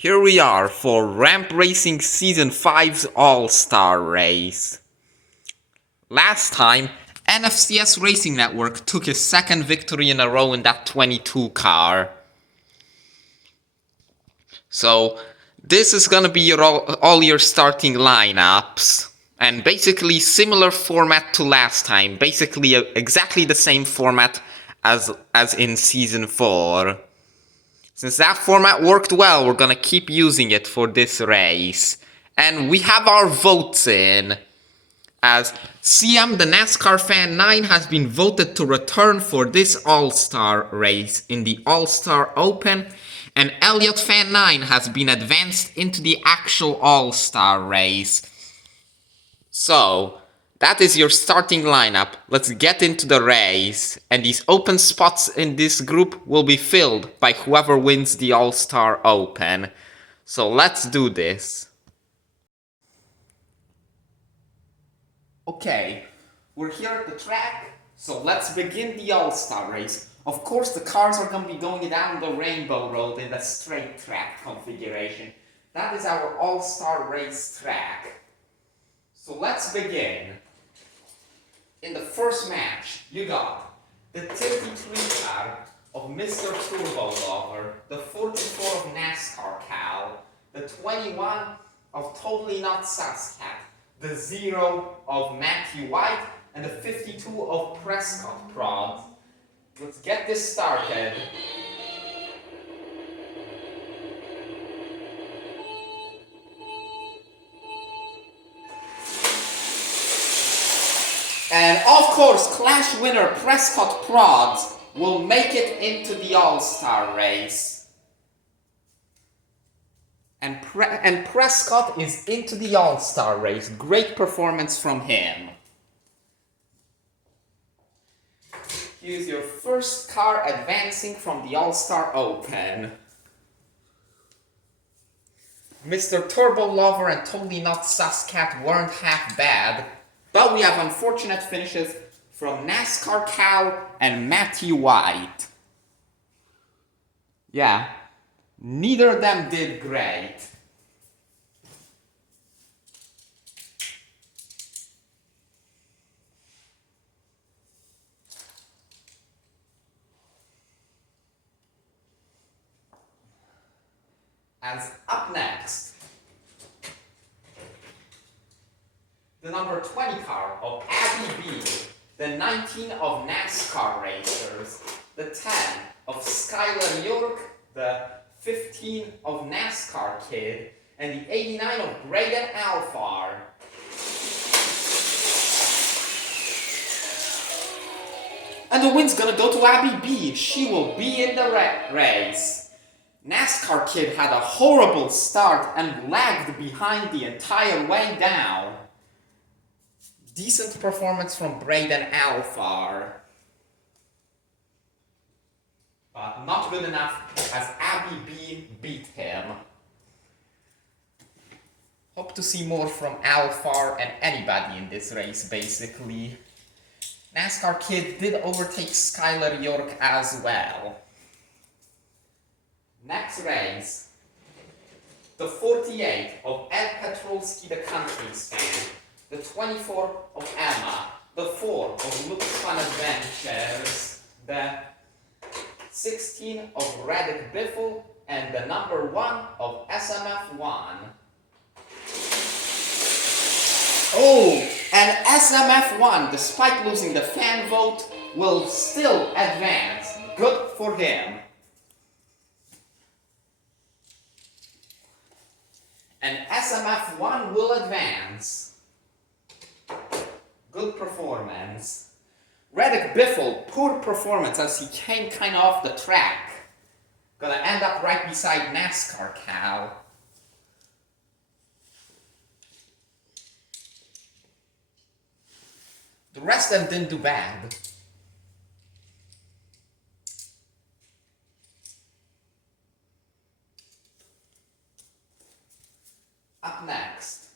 Here we are for Ramp Racing Season 5's All-Star Race. Last time, NFCS Racing Network took his second victory in a row in that 22 car. So, this is gonna be all your starting lineups. And basically similar format to last time. Basically exactly the same format as in Season 4. Since that format worked well, we're gonna keep using it for this race. And we have our votes in. As CM the NASCAR Fan 9 has been voted to return for this All-Star race in the All-Star Open. And Elliot Fan 9 has been advanced into the actual All-Star race. So, that is your starting lineup. Let's get into the race. And these open spots in this group will be filled by whoever wins the All-Star Open. So let's do this. Okay, we're here at the track. So let's begin the All-Star race. Of course, the cars are going to be going down the Rainbow Road in the straight track configuration. That is our All-Star race track. So let's begin. In the first match, you got the 33 car of Mr. Turbo Lover, the 44 of NASCAR Cal, the 21 of Totally Not Sascat, the 0 of Matthew White, and the 52 of Prescott Prod. Let's get this started. And of course, Clash winner Prescott Prods will make it into the All-Star race. And Prescott is into the All-Star race. Great performance from him. Here's your first car advancing from the All-Star Open. Mr. Turbo Lover and Totally Not Sascat weren't half bad. But we have unfortunate finishes from NASCAR Cal and Matthew White. Yeah, neither of them did great. As up next, the number 20 car of Abby B, the 19 of NASCAR Racers, the 10 of Skylar York, the 15 of NASCAR Kid, and the 89 of Braden Alfar. And the win's gonna go to Abby B. She will be in the race. NASCAR Kid had a horrible start and lagged behind the entire way down. Decent performance from Braden Alfar. But not good enough as Abby B beat him. Hope to see more from Alfar and anybody in this race, basically. NASCAR Kid did overtake Skylar York as well. Next race, the 48 of Ed Petrolski, the Country's fan, the 24 of Emma, the 4 of Luke's Fun Adventures, the 16 of Radek Biffle, and the number 1 of SMF1. Oh, and SMF1, despite losing the fan vote, will still advance. Good for him. And SMF1 will advance. Good performance. Radek Biffle, poor performance as he came kind of off the track. Gonna end up right beside NASCAR Cal. The rest of them didn't do bad. Up next,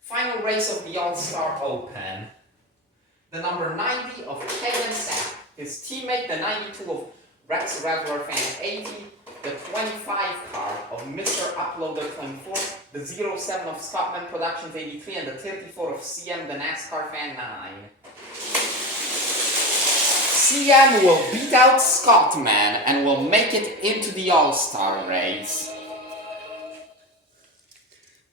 final race of the All-Star Open. The number 90 of Kevin Sapp, his teammate, the 92 of Rex Radler Fan 80, the 25 car of Mr. Uploader 24, the 07 of Scotland Productions 83, and the 34 of CM, the NASCAR Fan 9. CM will beat out Scotman and will make it into the All-Star race.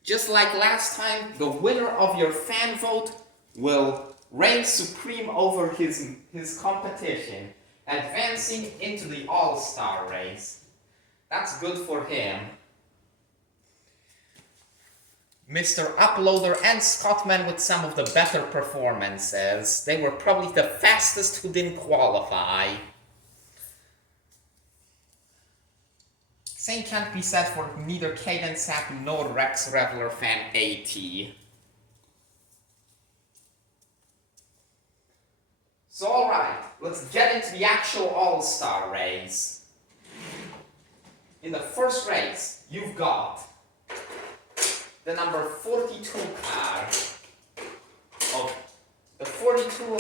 Just like last time, the winner of your fan vote will reign supreme over his competition, advancing into the All-Star race. That's good for him. Mr. Uploader and Scotman with some of the better performances. They were probably the fastest who didn't qualify. Same can't be said for neither Caden Sapp nor Rex Reveler Fan 80. So alright, let's get into the actual All-Star race. In the first race, you've got the number 42 car of the 42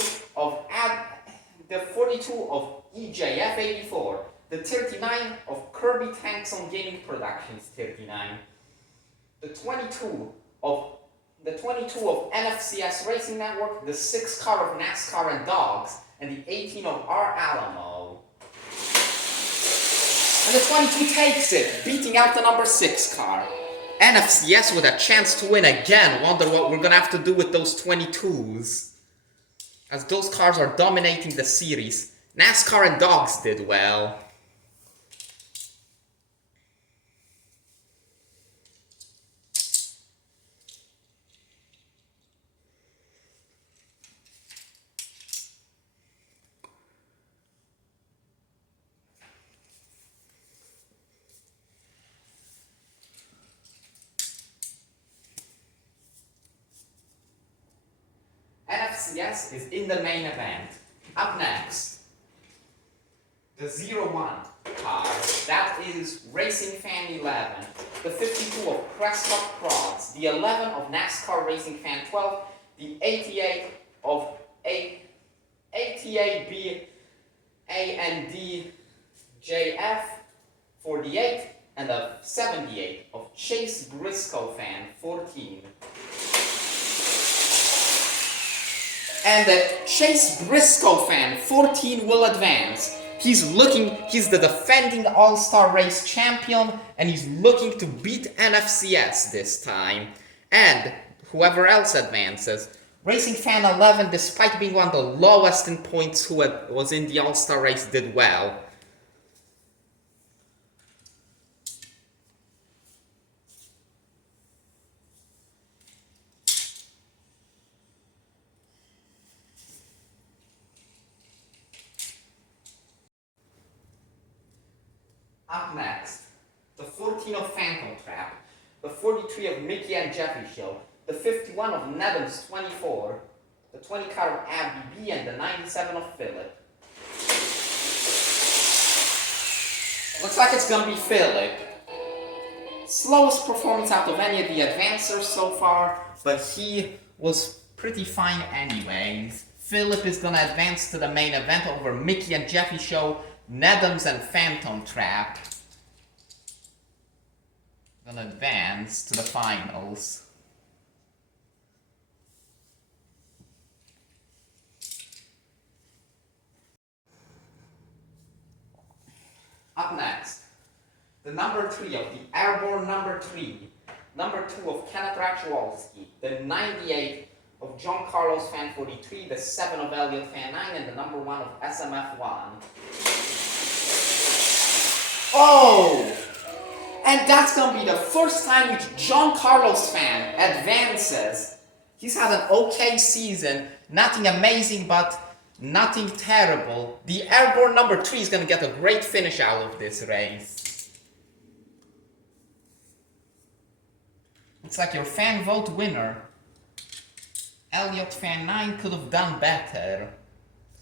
of EJF 84, the 39 of Kirby Tanks on Gaming Productions 39, the 22 of NFCS Racing Network, the 6 car of NASCAR and Dogs, and the 18 of R Alamo. And the 22 takes it, beating out the number 6 car. NFCS with a chance to win again. Wonder what we're gonna have to do with those 22s, as those cars are dominating the series. NASCAR and Dogs did well. NFCS is in the main event. Up next, the 01 car, that is Racing Fan 11, the 52 of Prescott Prods, the 11 of NASCAR Racing Fan 12, the 88 of ATAB ANDJF 48, and the 78 of ChaseBriscoefan 14. And the ChaseBriscoefan 14 will advance. He's the defending All-Star Race champion, and he's looking to beat NFCS this time. And whoever else advances. Racing Fan 11, despite being one of the lowest in points who was in the All-Star Race, did well. Up next, the 14 of Phantom Trap, the 43 of Mickey and Jeffy Show, the 51 of Nedham's 24, the 20 car of Abby B, and the 97 of Philip. Looks like it's gonna be Philip. Slowest performance out of any of the advancers so far, but he was pretty fine anyways. Philip is gonna advance to the main event over Mickey and Jeffy Show, Nedham's and Phantom Trap. Gonna advance to the finals. Up next, the number 3 of the Airborne number 3, number 2 of Kenneth Rachwalski, the 98 of John Carlos Fan 43, the 7 of Elliot Fan 9, and the number 1 of SMF 1. Oh! And that's gonna be the first time which John Carlos Fan advances. He's had an okay season, nothing amazing, but nothing terrible. The Airborne number 3 is gonna get a great finish out of this race. Looks like your fan vote winner, Elliot Fan 9, could have done better.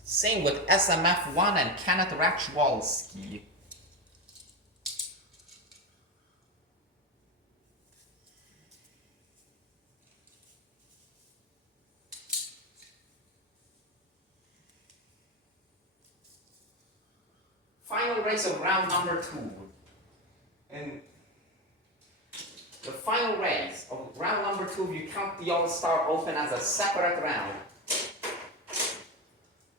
Same with SMF 1 and Kenneth Rachwalski. Final race of round number 2. And the final race of round number 2, if you count the All-Star Open as a separate round.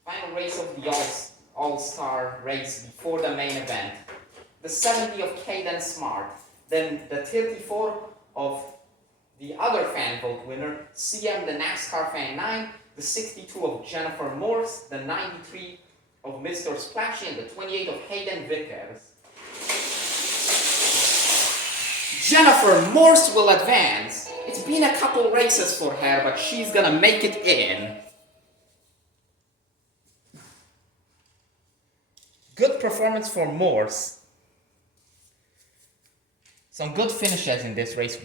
Final race of the All-Star race before the main event. The 70 of Caden Smart. Then the 34 of the other fan vote winner, CM the NASCAR Fan 9. The 62 of Jennifer Morse. The 93 of Mr. Splashy. And the 28 of Hayden Vickers. Jennifer Morse will advance. It's been a couple races for her, but she's gonna make it in. Good performance for Morse. Some good finishes in this race,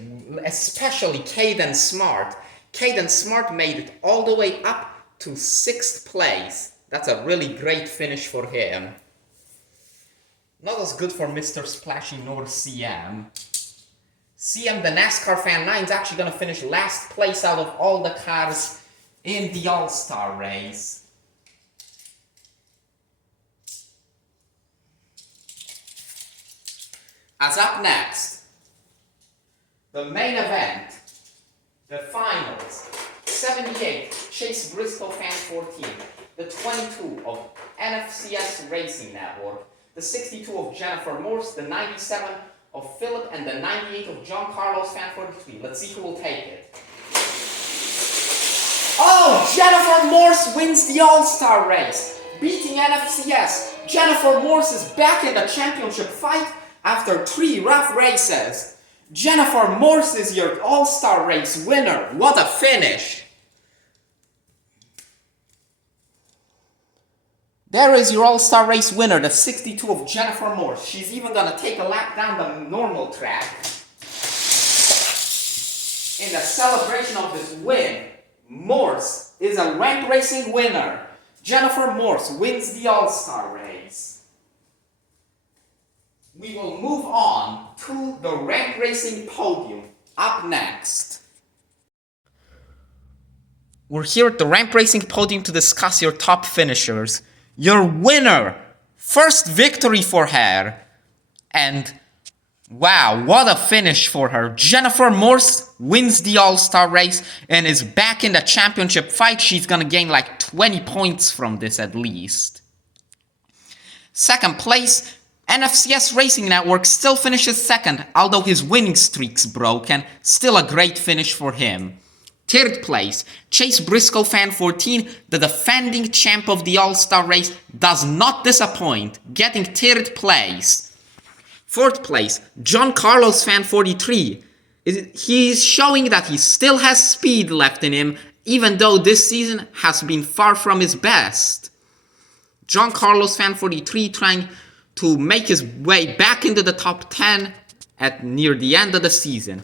especially Caden Smart. Caden Smart made it all the way up to 6th place. That's a really great finish for him. Not as good for Mr. Splashy nor CM. CM, the NASCAR Fan 9, is actually going to finish last place out of all the cars in the All-Star race. As up next, the main event, the finals, 78 ChaseBriscoefan 14, the 22 of NFCS Racing Network, the 62 of Jennifer Morse, the 97 of Philip, and the 98 of John Carlos Fan 43. Let's see who will take it. Oh, Jennifer Morse wins the All-Star race, beating NFCS. Jennifer Morse is back in the championship fight after 3 rough races. Jennifer Morse is your All-Star race winner. What a finish! There is your All-Star race winner, the 62 of Jennifer Morse. She's even gonna take a lap down the normal track in the celebration of this win. Morse is a rank racing winner. Jennifer Morse wins the All-Star race. We will move on to the rank racing podium up next. We're here at the rank racing podium to discuss your top finishers. Your winner, first victory for her, and wow, what a finish for her. Jennifer Morse wins the All-Star race and is back in the championship fight. She's gonna gain like 20 points from this at least. Second place, NFCS Racing Network still finishes second, although his winning streak's broken. Still a great finish for him. Third place, ChaseBriscoefan 14, the defending champ of the All-Star race, does not disappoint, getting third place. Fourth place, John Carlos Fan 43. He's showing that he still has speed left in him, even though this season has been far from his best. John Carlos Fan 43 trying to make his way back into the top 10 at near the end of the season.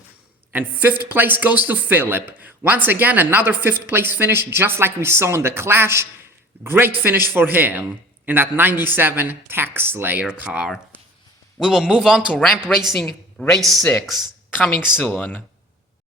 And fifth place goes to Philip. Once again, another 5th place finish, just like we saw in the Clash. Great finish for him in that 97 Tax Slayer car. We will move on to Ramp Racing Race 6, coming soon.